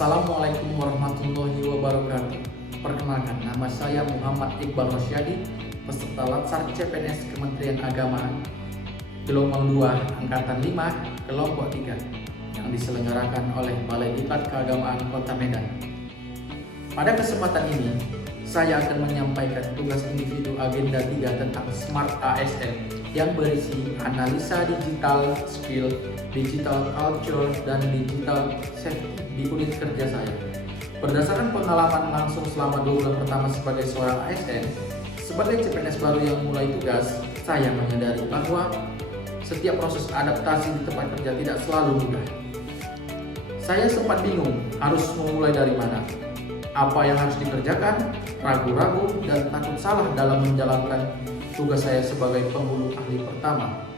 Assalamualaikum warahmatullahi wabarakatuh. Perkenalkan, nama saya Muhammad Iqbal Rosyadi, peserta Latsar CPNS Kementerian Agama Gelombang 2 Angkatan 5 Kelompok 3 yang diselenggarakan oleh Balai Diklat Keagamaan Kota Medan. Pada kesempatan ini, saya akan menyampaikan tugas individu agenda 3 tentang Smart ASN yang berisi analisa digital skill, digital culture, dan digital safety di unit kerja saya. Berdasarkan pengalaman langsung selama 2 bulan pertama sebagai seorang ASN, sebagai CPNS baru yang mulai tugas, saya menyadari bahwa setiap proses adaptasi di tempat kerja tidak selalu mudah. Saya sempat bingung harus memulai dari mana, apa yang harus dikerjakan, ragu-ragu, dan takut salah dalam menjalankan tugas saya sebagai penghulu ahli pertama.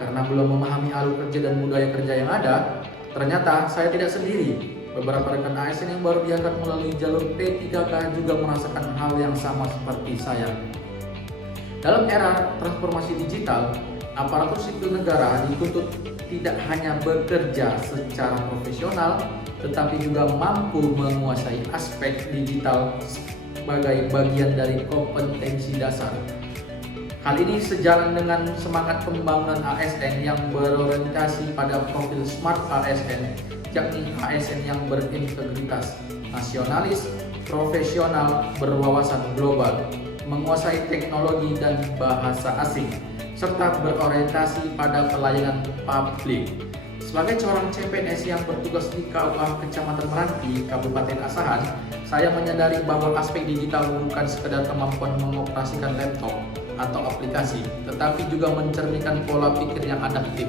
Karena belum memahami alur kerja dan budaya kerja yang ada, ternyata saya tidak sendiri. Beberapa rekan ASN yang baru diangkat melalui jalur P3K juga merasakan hal yang sama seperti saya. Dalam era transformasi digital, aparatur sipil negara dituntut tidak hanya bekerja secara profesional, tetapi juga mampu menguasai aspek digital sebagai bagian dari kompetensi dasar. Hal ini sejalan dengan semangat pembangunan ASN yang berorientasi pada profil Smart ASN, yakni ASN yang berintegritas, nasionalis, profesional, berwawasan global, menguasai teknologi dan bahasa asing, serta berorientasi pada pelayanan publik. Sebagai seorang CPNS yang bertugas di KUA Kecamatan Meranti, Kabupaten Asahan, saya menyadari bahwa aspek digital bukan sekedar kemampuan mengoperasikan laptop atau aplikasi, tetapi juga mencerminkan pola pikir yang adaptif,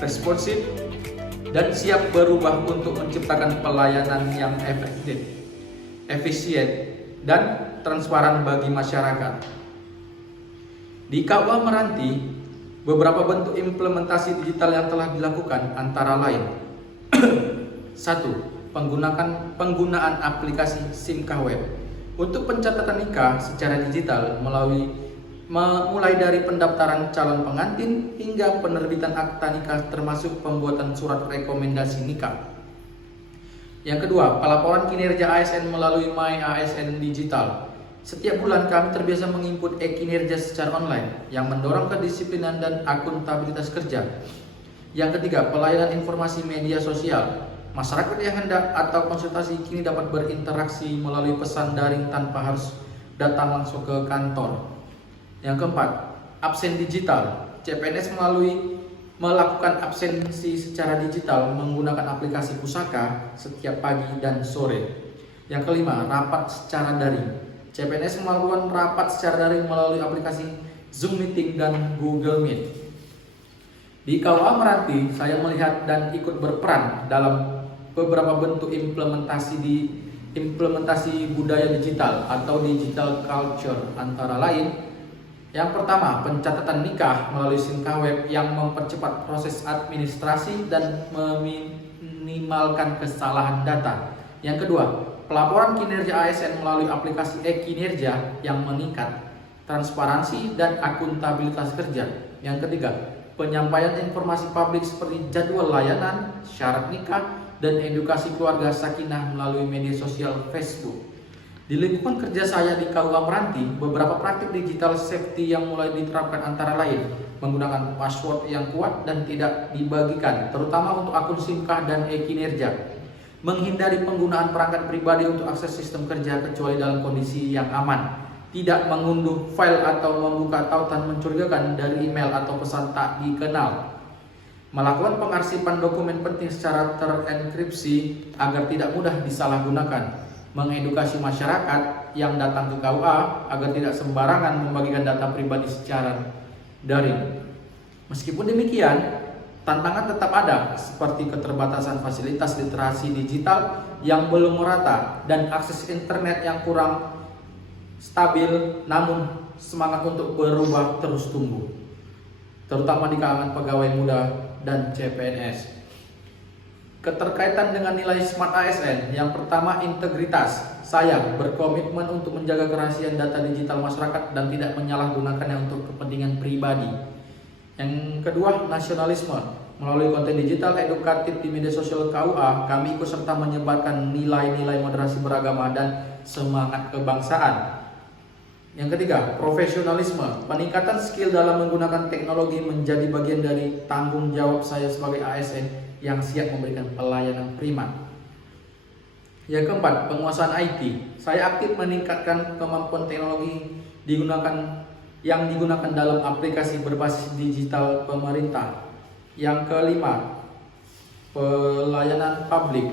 responsif, dan siap berubah untuk menciptakan pelayanan yang efektif, efisien, dan transparan bagi masyarakat. Di KUA Meranti, beberapa bentuk implementasi digital yang telah dilakukan antara lain 1. Penggunaan aplikasi SIMKah Web untuk pencatatan nikah secara digital mulai dari pendaftaran calon pengantin hingga penerbitan akta nikah termasuk pembuatan surat rekomendasi nikah. Yang kedua, pelaporan kinerja ASN melalui My ASN Digital. Setiap bulan kami terbiasa menginput e-kinerja secara online yang mendorong kedisiplinan dan akuntabilitas kerja. Yang ketiga, pelayanan informasi media sosial. Masyarakat yang hendak atau konsultasi kini dapat berinteraksi melalui pesan daring tanpa harus datang langsung ke kantor. Yang keempat, absen digital. CPNS melakukan absensi secara digital menggunakan aplikasi pusaka setiap pagi dan sore. Yang kelima, rapat secara daring. CPNS melakukan rapat secara daring melalui aplikasi Zoom Meeting dan Google Meet. Di KUA Meranti, saya melihat dan ikut berperan dalam beberapa bentuk implementasi budaya digital atau digital culture, antara lain yang pertama, pencatatan nikah melalui SIMKah Web yang mempercepat proses administrasi dan meminimalkan kesalahan data. Yang kedua, pelaporan kinerja ASN melalui aplikasi e-kinerja yang meningkat transparansi dan akuntabilitas kerja. Yang ketiga, penyampaian informasi publik seperti jadwal layanan, syarat nikah, dan edukasi keluarga sakinah melalui media sosial Facebook. Di lingkungan kerja saya di KUA Meranti, beberapa praktik digital safety yang mulai diterapkan antara lain menggunakan password yang kuat dan tidak dibagikan, terutama untuk akun SIMKah dan e-kinerja. Menghindari penggunaan perangkat pribadi untuk akses sistem kerja kecuali dalam kondisi yang aman. Tidak mengunduh file atau membuka tautan mencurigakan dari email atau pesan tak dikenal. Melakukan pengarsipan dokumen penting secara terenkripsi agar tidak mudah disalahgunakan. Mengedukasi masyarakat yang datang ke KUA agar tidak sembarangan membagikan data pribadi secara daring. Meskipun demikian, tantangan tetap ada seperti keterbatasan fasilitas literasi digital yang belum merata dan akses internet yang kurang stabil, namun semangat untuk berubah terus tumbuh, terutama di kalangan pegawai muda dan CPNS. Keterkaitan dengan nilai Smart ASN, yang pertama integritas. Saya berkomitmen untuk menjaga kerahasiaan data digital masyarakat dan tidak menyalahgunakannya untuk kepentingan pribadi. Yang kedua, nasionalisme. Melalui konten digital edukatif di media sosial KUA, kami ikut serta menyebarkan nilai-nilai moderasi beragama dan semangat kebangsaan. Yang ketiga, profesionalisme. Peningkatan skill dalam menggunakan teknologi menjadi bagian dari tanggung jawab saya sebagai ASN yang siap memberikan pelayanan primat. Yang keempat, penguasaan IT. Saya aktif meningkatkan kemampuan teknologi yang digunakan dalam aplikasi berbasis digital pemerintah. Yang kelima, pelayanan publik.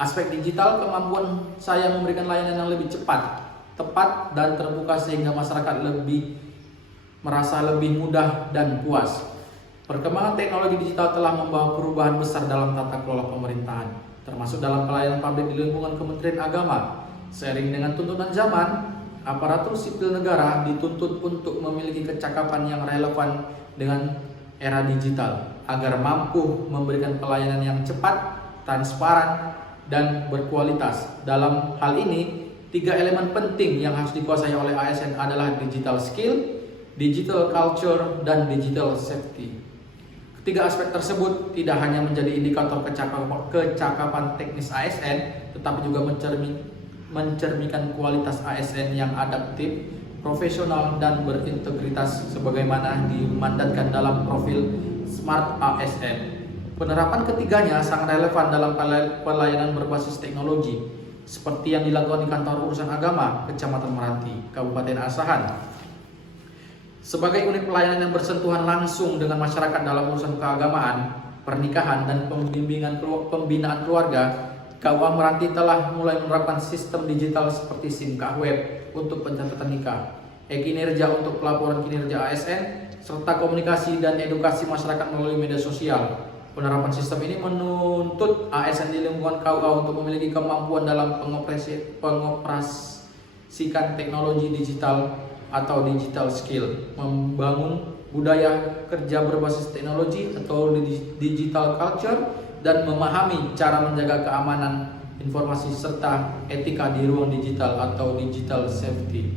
Aspek digital, kemampuan saya memberikan layanan yang lebih cepat, tepat, dan terbuka sehingga masyarakat merasa lebih mudah dan puas. Perkembangan teknologi digital telah membawa perubahan besar dalam tata kelola pemerintahan, termasuk dalam pelayanan publik di lingkungan Kementerian Agama. Seiring dengan tuntutan zaman, aparatur sipil negara dituntut untuk memiliki kecakapan yang relevan dengan era digital agar mampu memberikan pelayanan yang cepat, transparan, dan berkualitas. Dalam hal ini, 3 elemen penting yang harus dikuasai oleh ASN adalah digital skill, digital culture, dan digital safety. Ketiga aspek tersebut tidak hanya menjadi indikator kecakapan teknis ASN, tetapi juga mencerminkan kualitas ASN yang adaptif, profesional, dan berintegritas sebagaimana dimandatkan dalam profil Smart ASN. Penerapan ketiganya sangat relevan dalam pelayanan berbasis teknologi seperti yang dilakukan di Kantor Urusan Agama Kecamatan Meranti, Kabupaten Asahan. Sebagai unit pelayanan yang bersentuhan langsung dengan masyarakat dalam urusan keagamaan, pernikahan, dan pembinaan keluarga, KUA Meranti telah mulai menerapkan sistem digital seperti SIM-KA web untuk pencatatan nikah, e-kinerja untuk pelaporan kinerja ASN, serta komunikasi dan edukasi masyarakat melalui media sosial. Penerapan sistem ini menuntut ASN di lingkungan KUA untuk memiliki kemampuan dalam pengoperasikan teknologi digital atau digital skill, membangun budaya kerja berbasis teknologi atau digital culture, dan memahami cara menjaga keamanan informasi serta etika di ruang digital atau digital safety.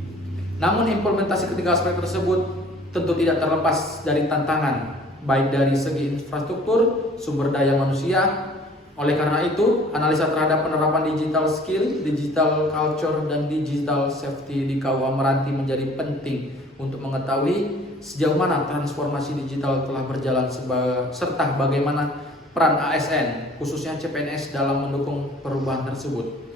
Namun implementasi ketiga aspek tersebut tentu tidak terlepas dari tantangan, baik dari segi infrastruktur, sumber daya manusia. Oleh karena itu, analisa terhadap penerapan digital skill, digital culture, dan digital safety di KUA Meranti menjadi penting untuk mengetahui sejauh mana transformasi digital telah berjalan serta bagaimana peran ASN, khususnya CPNS, dalam mendukung perubahan tersebut.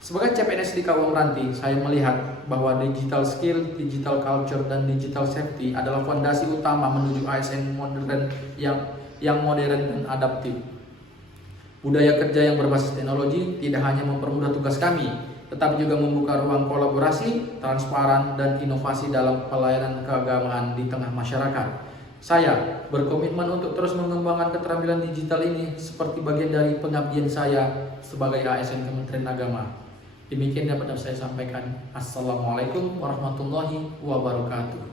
Sebagai CPNS di KUA Meranti, saya melihat bahwa digital skill, digital culture, dan digital safety adalah fondasi utama menuju ASN modern yang modern dan adaptif. Budaya kerja yang berbasis teknologi tidak hanya mempermudah tugas kami, tetapi juga membuka ruang kolaborasi, transparan, dan inovasi dalam pelayanan keagamaan di tengah masyarakat. Saya berkomitmen untuk terus mengembangkan keterampilan digital ini seperti bagian dari pengabdian saya sebagai ASN Kementerian Agama. Demikian dapat saya sampaikan. Assalamualaikum warahmatullahi wabarakatuh.